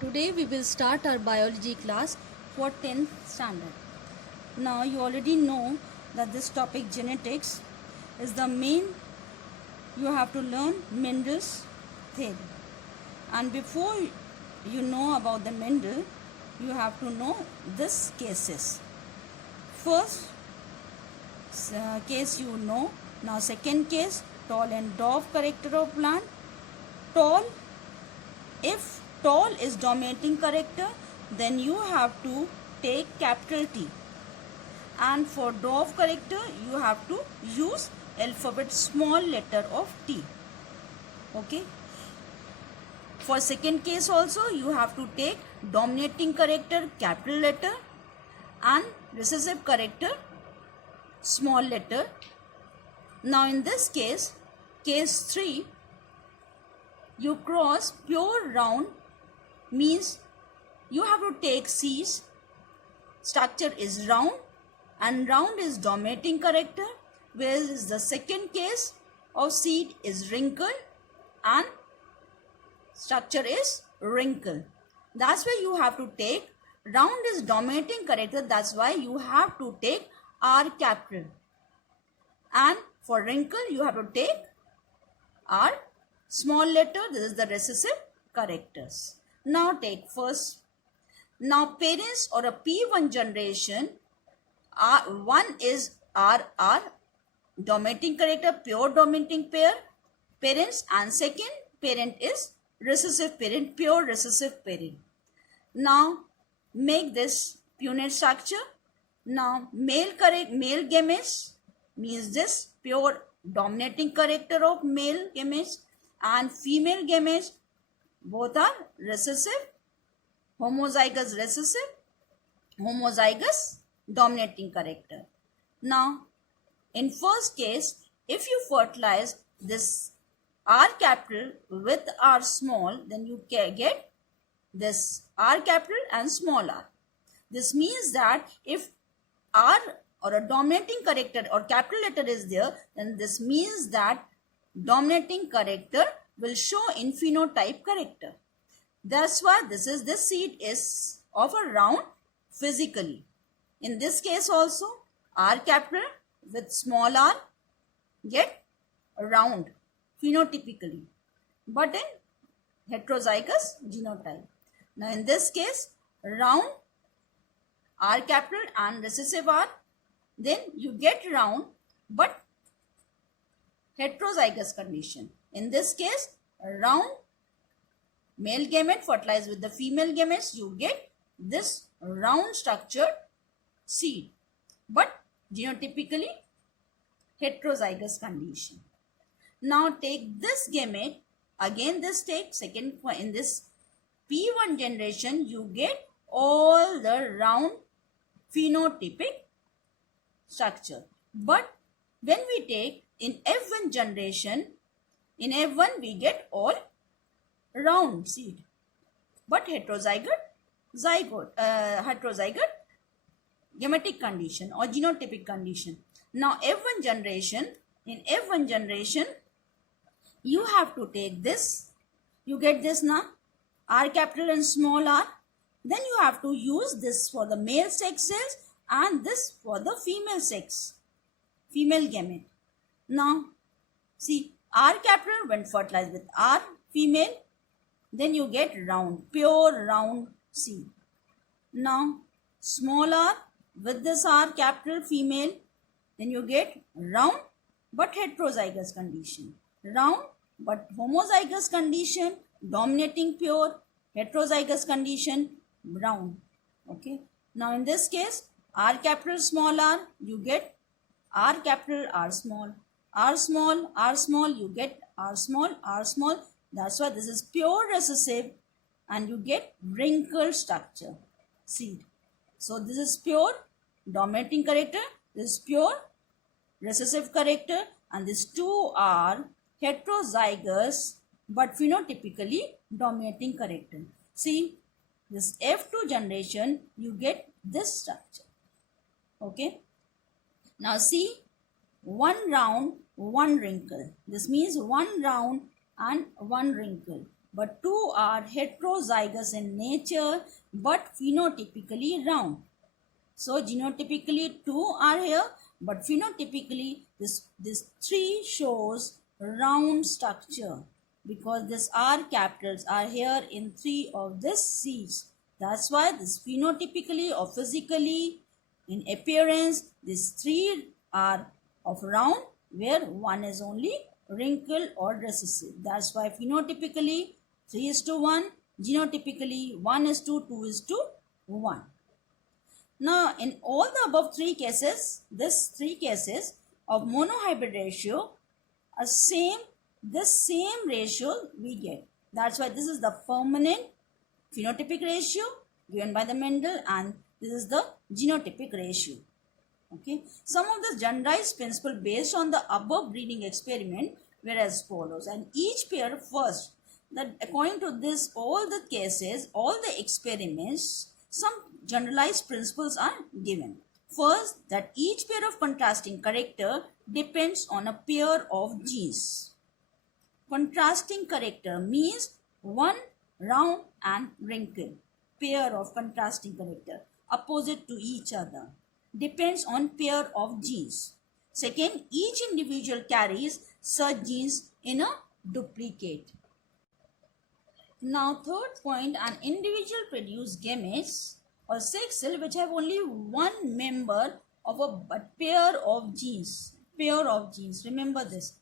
Today we will start our biology class for 10th standard. Now you already know that this topic genetics is the main. You have to learn Mendel's theory, and before you know about the Mendel, you have to know this cases. First case you know. Now second case, tall and dwarf character of plant. Tall, if tall is dominating character, then you have to take capital T, and for dwarf character you have to use alphabet small letter of T. Okay, for second case also you have to take dominating character capital letter and recessive character small letter. Now in this case, case 3, you cross pure round, means you have to take C's, structure is round and round is dominating character, whereas the second case of seed is wrinkled and structure is wrinkle. That's why you have to take round is dominating character, that's why you have to take R capital, and for wrinkle you have to take R small letter. This is the recessive characters. Now take first. Now parents or a P1 generation, one is RR dominating character, pure dominating pair parents, and second parent is recessive parent, pure recessive parent. Now make this punate structure. Now male gametes means this pure dominating character of male gametes, and female gametes both are recessive, homozygous recessive, homozygous dominating character. Now in first case, if you fertilize this R capital with R small, then you get this R capital and small r. This means that if R or a dominating character or capital letter is there, then this means that dominating character will show in phenotype character. That's why this seed is of a round physically. In this case also, R capital with small r get round phenotypically, but in heterozygous genotype. Now in this case, round R capital and recessive R, then you get round but heterozygous condition. In this case, round male gamete fertilized with the female gametes, you get this round structured seed, but genotypically heterozygous condition. Now take this gamete, again this take second, in this P1 generation you get all the round phenotypic structure. But when we take in F1 generation, in F1 we get all round seed, but heterozygous gametic condition or genotypic condition. Now F1 generation, in F1 generation you have to take this, you get this now, R capital and small r, then you have to use this for the male sex cells and this for the female sex, female gamete. Now see, R capital when fertilized with R female, then you get round, pure round seed. Now small r with this R capital female, then you get round but heterozygous condition, round but homozygous condition, dominating pure, heterozygous condition, round. Okay, now in this case, R capital small r, you get R capital R small, R small, R small, you get R small, R small. That's why this is pure recessive and you get wrinkled structure seed. So this is pure dominating character, this is pure recessive character, and these two are heterozygous but phenotypically dominating character. See, this F2 generation you get this structure. Okay, now see, one round, one wrinkle. This means one round and one wrinkle. but two are heterozygous in nature but phenotypically round. So genotypically two are here, but phenotypically this three shows round structure because this R capitals are here in three of these seeds. That's why this phenotypically or physically in appearance these three are of round where one is only wrinkle or recessive. That's why phenotypically 3:1, genotypically 1:2, 2:1. Now, in all the above three cases, this three cases of monohybrid ratio are this same ratio we get. That's why this is the permanent phenotypic ratio given by the Mendel and this is the genotypic ratio. Okay. Some of the generalized principle based on the above breeding experiment were as follows. And each pair first, that according to this, all the cases, all the experiments, some generalized principles are given. First, that each pair of contrasting character depends on a pair of genes. Contrasting character means one round and wrinkle. Pair of contrasting character opposite to each other. Depends on pair of genes. Second, each individual carries such genes in a duplicate. Now third point, an individual produce gametes or sex cell which have only one member of a pair of genes. Pair of genes. Remember this.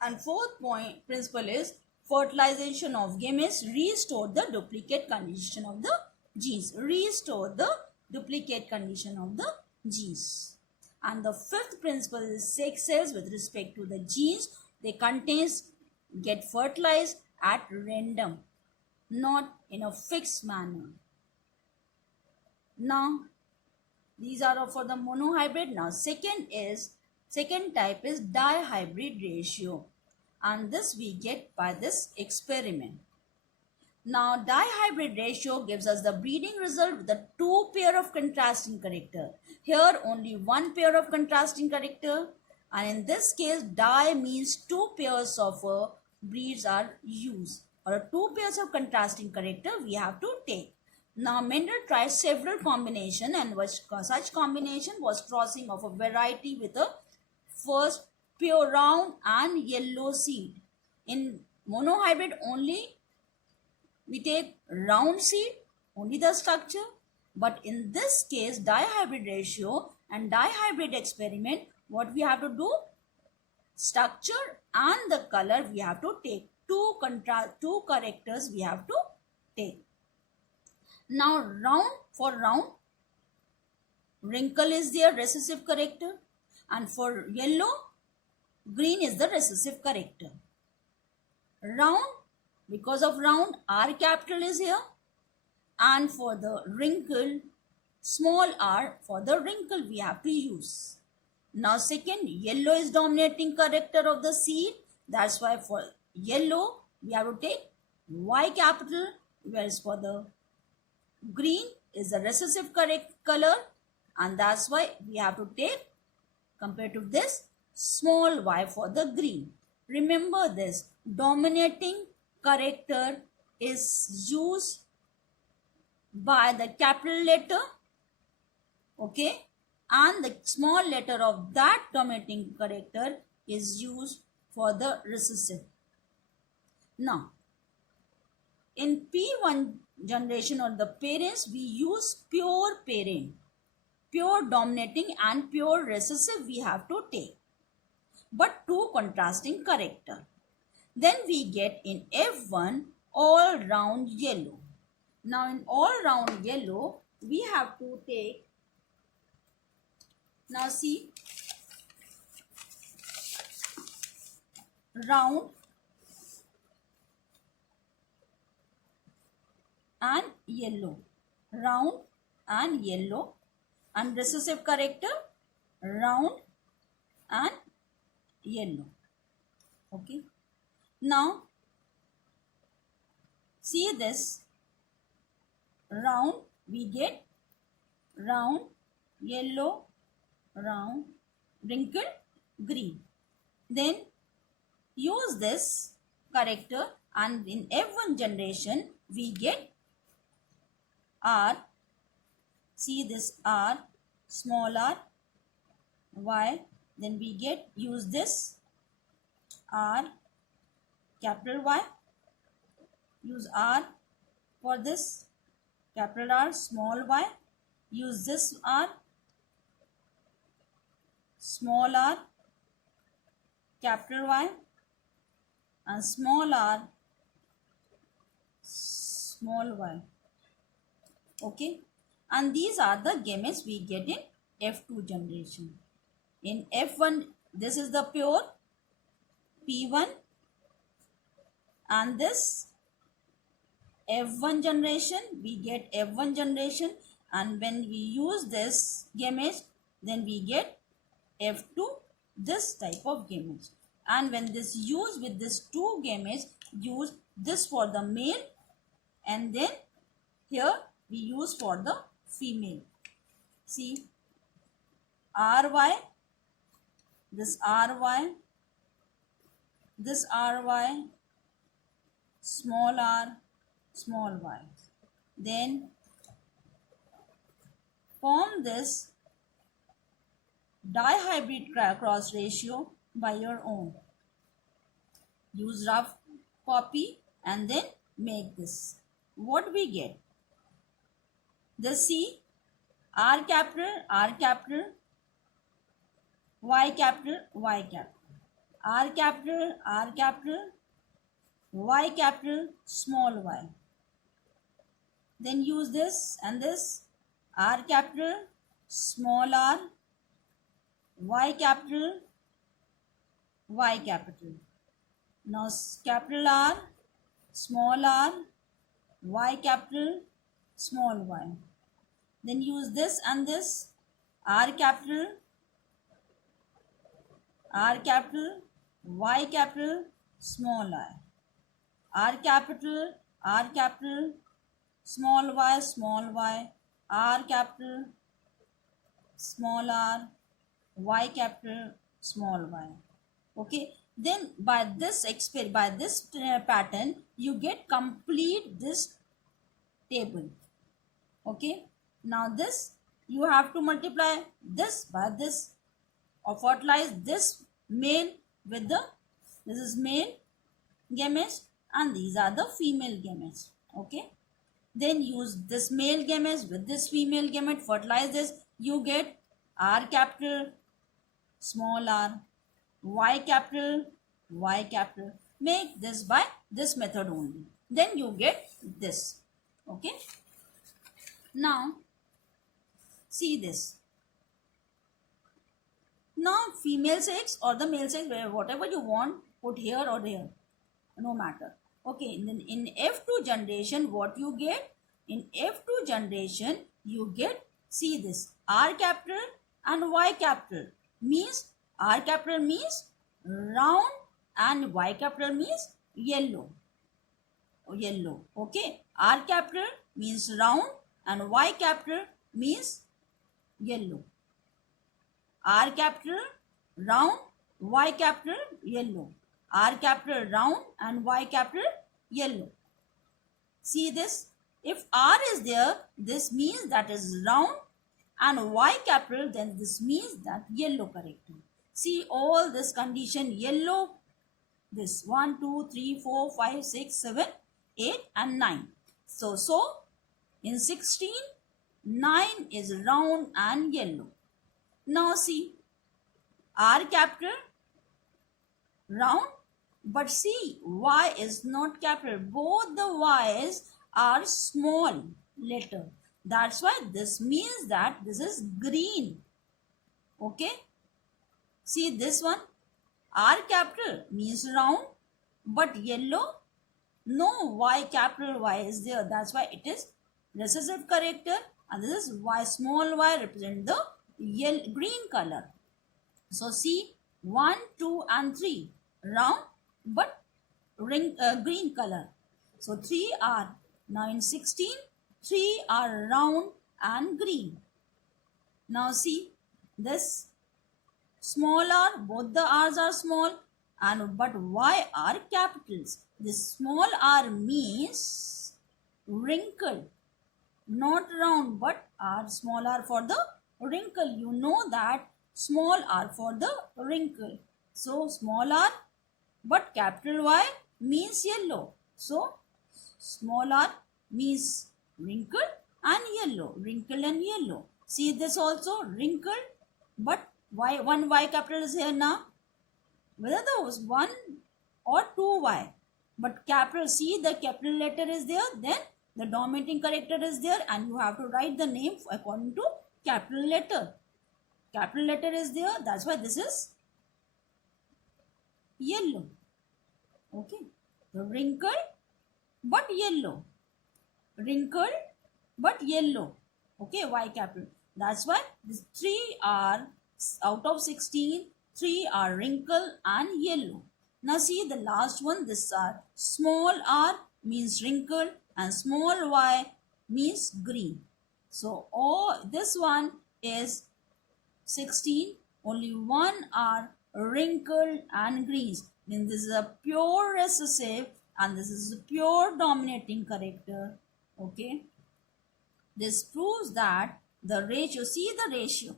And fourth point principle is fertilization of gametes restore the duplicate condition of the genes. Restore the duplicate condition of the genes. And the fifth principle is sex cells with respect to the genes. They get fertilized at random, not in a fixed manner. Now, these are for the monohybrid. Now, second type is dihybrid ratio. And this we get by this experiment. Now, dihybrid ratio gives us the breeding result with the two pair of contrasting character. Here, only one pair of contrasting character. And in this case, di means two pairs of breeds are used. Or two pairs of contrasting character we have to take. Now, Mendel tried several combinations and such combination was crossing of a variety with a first pure round and yellow seed. In monohybrid only we take round seed, only the structure. But in this case, dihybrid ratio and dihybrid experiment, what we have to do? Structure and the color we have to take. Two characters we have to take. Now, for round, wrinkle is their recessive character, and for yellow, green is the recessive character. Round, because of round, R capital is here, and for the wrinkle, small r for the wrinkle we have to use. Now, second, yellow is dominating character of the seed. That's why for yellow, we have to take Y capital, whereas for the green is the recessive color, and that's why we have to take, compared to this, small y for the green. Remember this, dominating character is used by the capital letter, okay, and the small letter of that dominating character is used for the recessive. Now, in P1 generation or the parents, we use pure parent, pure dominating and pure recessive we have to take, but two contrasting character. Then we get in F1 all round yellow. Now in all round yellow, we have to take, now see, round and yellow, round and yellow, and recessive character, round and yellow. Okay. Now, see this, round, we get round, yellow, round, wrinkle, green. Then use this character and in F1 generation we get R. See this R, small r, Y. Then we get, use this R, capital Y. Use R for this, capital R, small y. Use this R, small r, capital Y, and small r, small y. Okay, and these are the gametes we get in F2 generation. In F1, this is the pure P1, and this F1 generation, we get F1 generation, and when we use this gamete, then we get F2, this type of gamete. And when this use with this two gametes, use this for the male, and then here we use for the female. See, RY, this RY, this RY, small r, small y. Then form this dihybrid cross ratio by your own. Use rough copy and then make this. What we get? The C, R capital, R capital, Y capital, Y capital, R capital, R capital, Y capital, small y. Then use this and this, R capital, small r, Y capital, Y capital. Now capital R, small r, Y capital, small y. Then use this and this, R capital, R capital, Y capital, small I. R capital, small y, R capital, small r, Y capital, small y. Okay. Then by this pattern, you get complete this table. Okay. Now this, you have to multiply this by this, or fertilize this male with the, this is male gametes and these are the female gametes. Okay. Then use this male gametes with this female gamete, fertilize this, you get R capital, small r, Y capital, Y capital. Make this by this method only. Then you get this. Okay. Now see this. Now female sex or the male sex, whatever you want, put here or there, no matter. Okay, and then in F2 generation, what you get? In F2 generation, you get, see this, R capital and Y capital. Means R capital means round and Y capital means yellow. Yellow. Okay, R capital means round and Y capital means yellow. R capital round, Y capital yellow. R capital round and Y capital yellow. See this? If R is there, this means that is round, and Y capital, then this means that yellow character. See all this condition yellow, this 1, 2, 3, 4, 5, 6, 7, 8 and 9. So in 16, 9 is round and yellow. Now see, R capital, round, but see, Y is not capital. Both the Y's are small letter. That's why this means that this is green. Okay. See this one, R capital means round, but yellow, no Y capital Y is there. That's why it is recessive character, and this is Y, small y represent the yellow, green color. So see 1, 2 and 3 round but green color. So 3 are, now in 16, 3 are round and green. Now see this small r, both the r's are small, and but Y are capitals. This small r means wrinkle, not round, but r, small r for the wrinkle. You know that small r for the wrinkle. So small r, but capital Y means yellow. So small r means wrinkle and yellow, wrinkle and yellow. See this also, wrinkled, but y, one y capital is here now. Whether those one or two y, but capital, see the capital letter is there, then the dominating character is there, and you have to write the name according to capital letter. Capital letter is there, that's why this is yellow. Okay, the wrinkled but yellow, wrinkled but yellow. Okay, y capital. That's why these 3 are out of 16, 3 are wrinkled and yellow. Now see the last one, this are small r means wrinkled and small y means green. So all this one is 16, only 1 are wrinkled and green. Then this is a pure recessive and this is a pure dominating character. Okay. This proves that the ratio, see the ratio.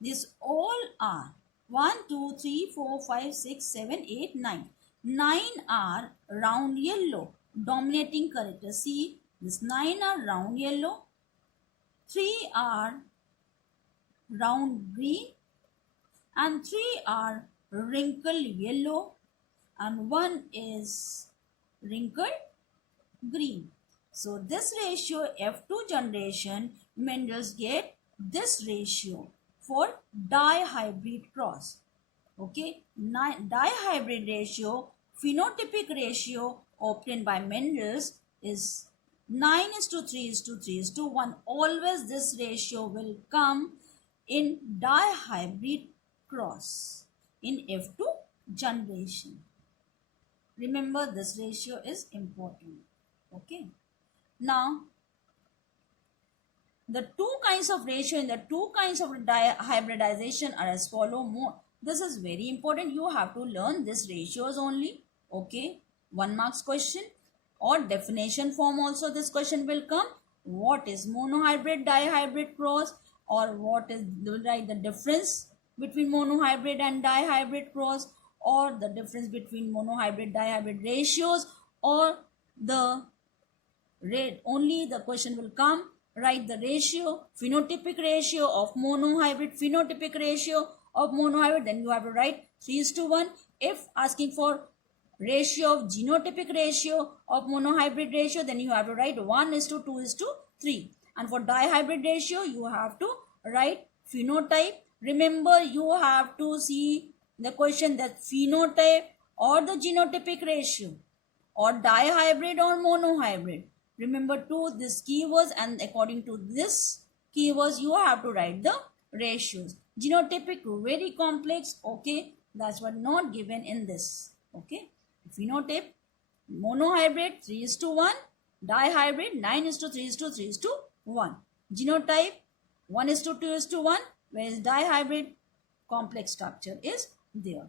This all are 1, 2, 3, 4, 5, 6, 7, 8, 9. 9 are round yellow, dominating character. See, this 9 are round yellow, 3 are round green, and 3 are wrinkled yellow, and 1 is wrinkled green. So this ratio F2 generation, Mendel's get this ratio for dihybrid cross. Okay, dihybrid ratio, phenotypic ratio obtained by Mendel's is 9:3:3:1. Always this ratio will come in dihybrid cross in F2 generation. Remember, this ratio is important. Okay. Now, the two kinds of ratio in the two kinds of hybridization are as follow. More. This is very important. You have to learn this ratios only. Okay. 1 marks question or definition form also this question will come. What is monohybrid, dihybrid cross, or what is the difference between monohybrid and dihybrid cross, or the difference between monohybrid, dihybrid ratios, or the rate. Only the question will come, write the ratio, phenotypic ratio of monohybrid, phenotypic ratio of monohybrid, then you have to write 3:1. If asking for ratio of genotypic ratio of monohybrid ratio, then you have to write 1:2:3. And for dihybrid ratio, you have to write phenotype. Remember, you have to see the question that phenotype or the genotypic ratio or dihybrid or monohybrid. Remember this keywords, and according to this keywords you have to write the ratios. Genotypic very complex. Okay, that's what not given in this. Okay, phenotype monohybrid 3:1, dihybrid 9:3:3:1. Genotype 1:2:1, whereas dihybrid complex structure is there.